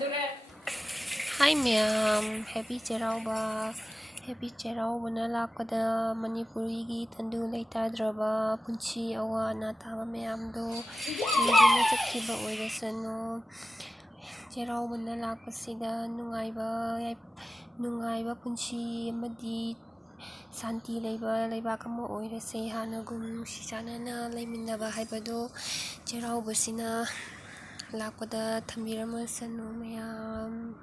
Hi ma'am, happy Cherauba. Happy Cherauba na lakpada Manipurigi tandu leitadraba punchi awa na taba mayamdo niduna chakkiba oirasanu. Cherauba na lakpasida nungaiba punchi amadi santi leibak ama oirase hanagum sisanana leiminaba haibado Cherauba sina lakpada thambiramasanu mayam.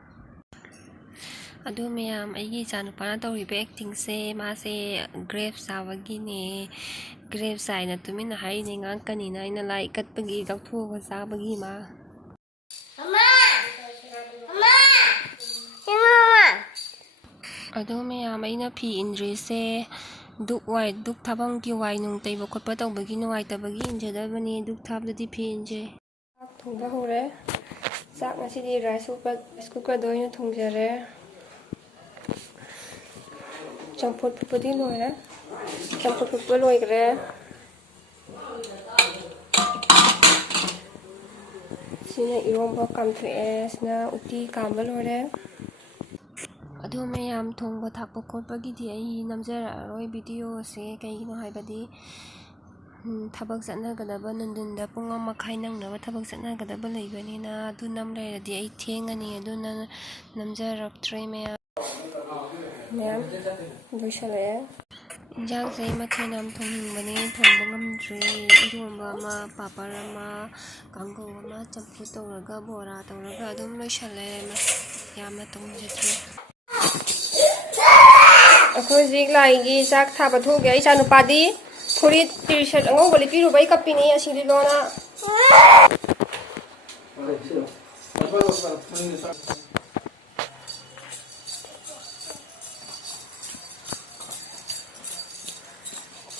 Adu mayam aigi chanupana tawriba acting se mase grapes sabagine grapes aina tumina haine ngangkanina aina lai katpagi lakthuga sabagi ma adu mayam aina phi indri se duk thabam ki wai nung taiba khotpa tawbagi nuai tabagi injadabani duk thabdadi phi inje thongba hore sak ngasidi rice cooker do ina thongjare champot pupadi loire champot pupa loigre sina iromba kamthue sina uti kamba loire adu mayam thongba thakpa khotpagi di ai namjara aroi video se kaigino haibadi thabak satnagadaba nandunda pung ama khai nangnaba thabak satnagadaba leibanina adu nam leiradi ai thengani aduna namjaraktre mayam loisale injang se mathai nam thongingbani thongba ngamdre iromba ama papar ama kangau ama champu tawraga bora tawraga adum loisale yamna tongjatre akhoi zik laigi sak thaba thoge ai chanu padi thori t-shirt angau bali piru bai kapini asingri lona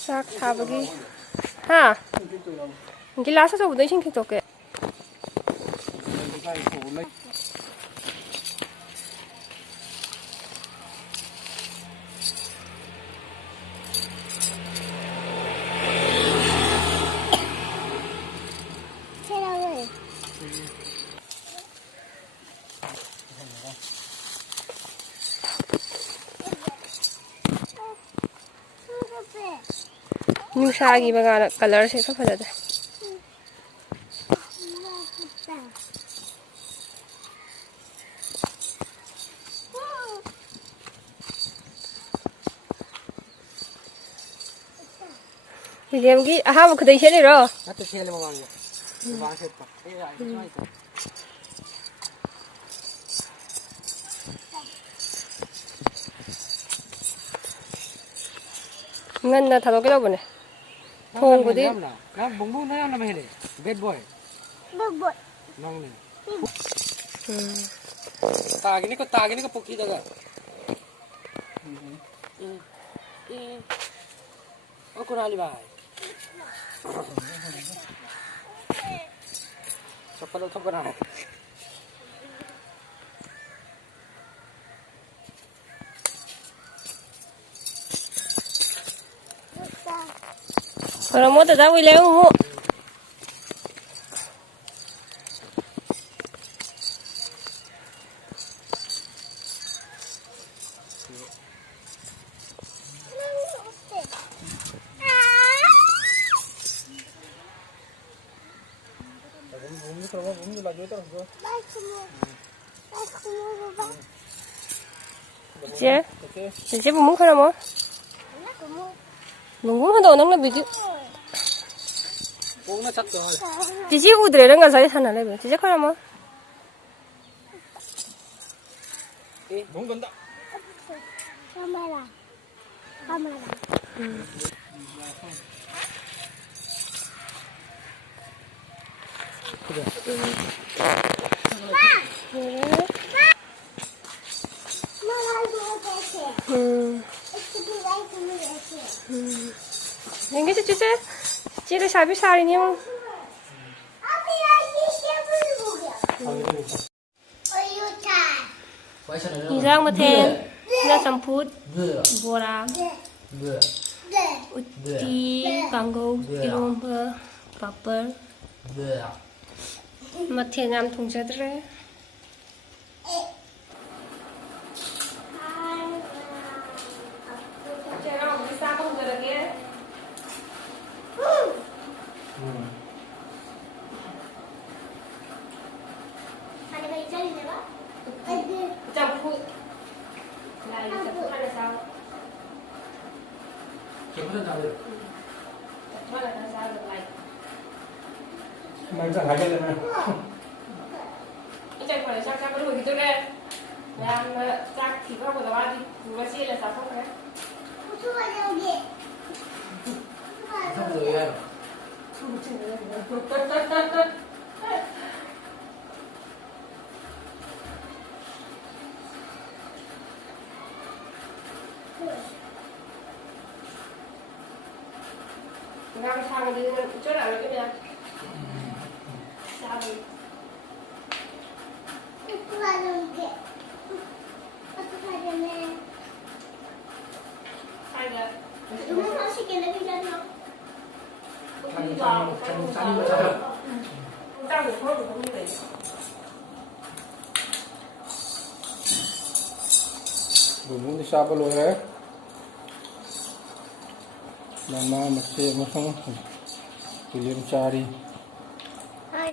sak thabagi ha gilasa so budai sing thik Nusagi bagana color se ka fada William gi aha mu khadai chele ro ata chele ma wang wang se pa ngan na thalo ke lobone thong bodi na bungbu na na mehele bad boy nong ne tagini ko pukhi daga o kurali bhai chapal thok kara Ora mo da wi leu mo Chị muốn khơi nào muốn hơn đâu nắng là bị chứ chị u드래 랑 가서 하나 내려 chị khơi nào 뭔 건다 카메라 그래Enge se chuse chire shabi sari ni mo Isang mathen na samput bora uti kangau iromba papar mathen nam thongchadre Chơi không? Đi xa không giờ được kia. Ada bayi cari ni apa? Campur. Lai campur mana sao? Campur sao được? Mana sao được lai? Mang sang hai cái lên này. Chạy khỏi sang sang cái đuôi gitu deh. Làm sang thì có một tòa đi, vừa xe là sao không đấy? Itu ada lagi. Không được em. Ngang sang đi chỗ nào đấy cái gì? Sao đi? Itu ada lagi. Itu ada ni. Hai giờ. Ini masih kena kita nak. Sang sang sang sang. Tao được không như vậy. Rồi muốn đi xa bao lâu đấy? Mama masih masang. Pilih cari.